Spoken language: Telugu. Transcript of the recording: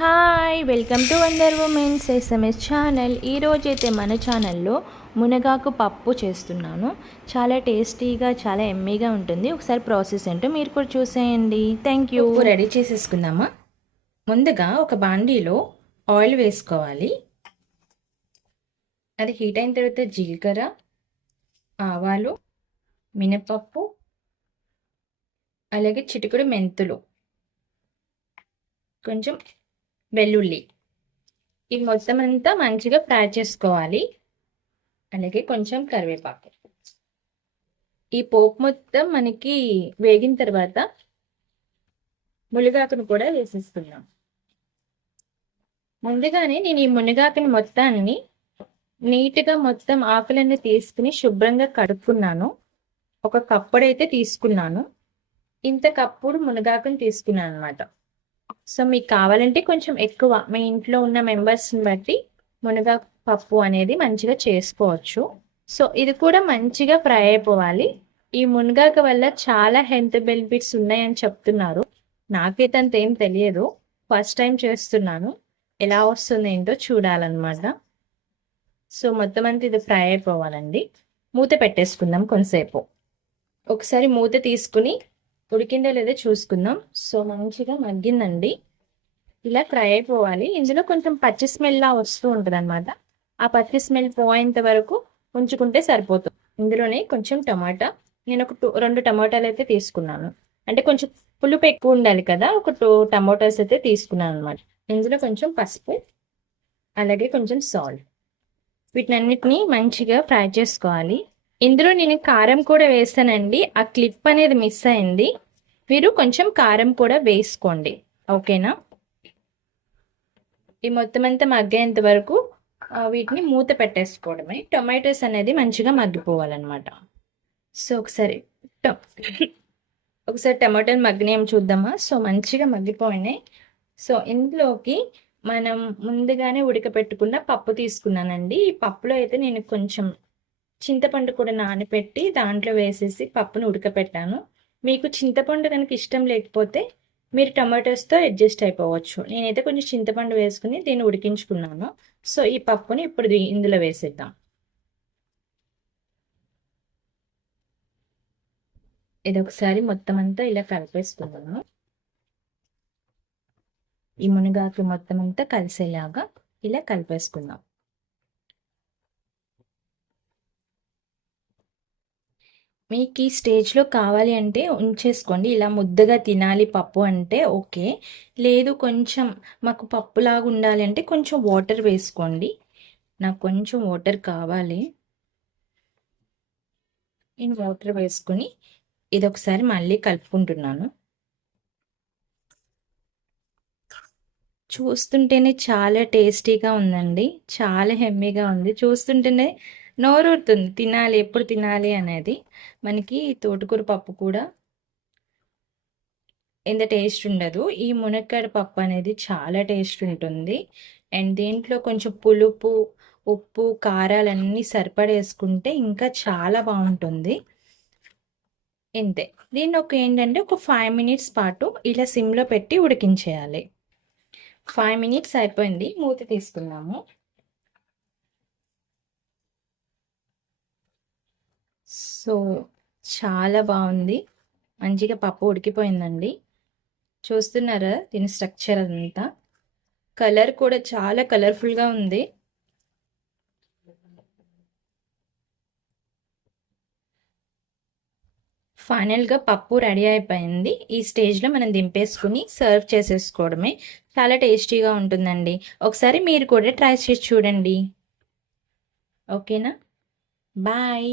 Hi welcome to wonder women's SMS channel ఈరోజైతే మన ఛానల్లో మునగాకు పప్పు చేస్తున్నాను. చాలా టేస్టీగా చాలా ఎమ్మీగా ఉంటుంది. ఒకసారి ప్రాసెస్ ఏంటో మీరు కూడా చూసేయండి. థ్యాంక్ యూ రెడీ చేసేసుకుందామా? ముందుగా ఒక బాండీలో ఆయిల్ వేసుకోవాలి. అది హీట్ అయిన తర్వాత జీలకర్ర ఆవాలు మినపప్పు అలాగే చిటికుడు మెంతులు. కొంచెం వెల్లుల్లి. ఇది మొత్తం అంతా మంచిగా ఫ్రై చేసుకోవాలి. అలాగే కొంచెం కరివేపాకు. ఈ పోపు మొత్తం మనకి వేగిన తర్వాత మునగాకును కూడా వేసేస్తున్నాం ముందుగానే నేను ఈ మునగాకుని మొత్తాన్ని నీట్గా మొత్తం ఆకులన్నీ తీసుకుని శుభ్రంగా కడుక్కున్నాను. ఒక కప్పుడైతే తీసుకున్నాను. ఇంత కప్పుడు మునగాకుని తీసుకున్నాను అనమాట సో మీకు కావాలంటే కొంచెం ఎక్కువ మీ ఇంట్లో ఉన్న మెంబర్స్ని బట్టి మునగ పప్పు అనేది మంచిగా చేసుకోవచ్చు. సో ఇది కూడా మంచిగా ఫ్రై అయిపోవాలి. ఈ మునగాక వల్ల చాలా హెల్త్ బెనిఫిట్స్ ఉన్నాయని చెప్తున్నారు. నాకైతే అంత ఏం తెలియదు. ఫస్ట్ టైం చేస్తున్నాను. ఎలా వస్తుంది ఏంటో చూడాలన్నమాట. సో మొత్తం అంతా ఇది ఫ్రై అయిపోవాలండి. మూత పెట్టేసుకుందాం కొంతసేపు. ఒకసారి మూత తీసుకుని ఉడికిందో లేదో చూసుకుందాం. సో మంచిగా మగ్గిందండి. ఇలా ఫ్రై అయిపోవాలి. ఇందులో కొంచెం పచ్చి స్మెల్లా వస్తూ ఉంటుంది అనమాట ఆ పచ్చి స్మెల్ పోయేంత వరకు ఉంచుకుంటే సరిపోతుంది. ఇందులోనే కొంచెం టమాటా. నేను ఒక టూ రెండు టమాటాలు అయితే తీసుకున్నాను. అంటే కొంచెం పులుపు ఎక్కువ ఉండాలి కదా ఒక టూ టమాటాస్ అయితే తీసుకున్నాను అనమాట ఇందులో కొంచెం పసుపు అలాగే కొంచెం సాల్ట్. వీటినన్నిటిని మంచిగా ఫ్రై చేసుకోవాలి. ఇందులో నేను కారం కూడా వేస్తానండి ఆ క్లిప్ అనేది మిస్ అయింది. మీరు కొంచెం కారం కూడా వేసుకోండి. ఓకేనా? ఈ మొత్తం అంతా మగ్గేంత వరకు వీటిని మూత పెట్టేసుకోవడమే. టొమాటోస్ అనేది మంచిగా మగ్గిపోవాలన్నమాట. సో ఒకసారి ఒకసారి టమాటోలు మగ్గినేం చూద్దామా? సో మంచిగా మగ్గిపోయినాయి. సో ఇందులోకి మనం ముందుగానే ఉడకపెట్టుకున్న పప్పు తీసుకున్నానండి. ఈ పప్పులో అయితే నేను కొంచెం చింతపండు కూడా నానబెట్టి దాంట్లో వేసేసి పప్పును ఉడకపెట్టాను. మీకు చింతపండు కనుక ఇష్టం లేకపోతే మీరు టమాటోస్తో అడ్జస్ట్ అయిపోవచ్చు. నేనైతే కొంచెం చింతపండు వేసుకుని దీన్ని ఉడికించుకున్నాను. సో ఈ పప్పుని ఇప్పుడు ఇందులో వేసేద్దాం. ఇది ఒకసారి మొత్తం అంతా ఇలా కలిపేసుకున్నాను ఈ మునగాకు మొత్తం అంతా కలిసేలాగా ఇలా కలిపేసుకుందాం. మీకు ఈ స్టేజ్లో కావాలి అంటే ఉంచేసుకోండి. ఇలా ముద్దగా తినాలి పప్పు అంటే ఓకే. లేదు కొంచెం మాకు పప్పులాగా ఉండాలి అంటే కొంచెం వాటర్ వేసుకోండి. నాకు కొంచెం వాటర్ కావాలి. నేను వాటర్ వేసుకొని ఇది ఒకసారి మళ్ళీ కలుపుకుంటున్నాను. చూస్తుంటేనే చాలా టేస్టీగా ఉందండి. చాలా హెమ్మీగా ఉంది. చూస్తుంటేనే నోరూరుతుంది. తినాలి ఎప్పుడు తినాలి అనేది. మనకి తోటకూర పప్పు కూడా ఎంత టేస్ట్ ఉండదు. ఈ మునక్కాడ పప్పు అనేది చాలా టేస్ట్ ఉంటుంది. అండ్ దీంట్లో కొంచెం పులుపు ఉప్పు కారాలన్నీ సరిపడేసుకుంటే ఇంకా చాలా బాగుంటుంది. ఇంతే. దీన్ని ఒక ఏంటంటే ఒక ఫైవ్ మినిట్స్ పాటు ఇలా సిమ్లో పెట్టి ఉడికించేయాలి. ఫైవ్ మినిట్స్ అయిపోయింది. మూత తీసుకున్నాము. సో చాలా బాగుంది మంచిగా పప్పు ఉడికిపోయిందండి. చూస్తున్నారా? దీని స్ట్రక్చర్ అంతా. కలర్ కూడా చాలా కలర్ఫుల్గా ఉంది. ఫైనల్గా పప్పు రెడీ అయిపోయింది. ఈ స్టేజ్లో మనం దింపేసుకుని సర్వ్ చేసేసుకోవడమే. చాలా టేస్టీగా ఉంటుందండి. ఒకసారి మీరు కూడా ట్రై చేసి చూడండి. ఓకేనా? బాయ్.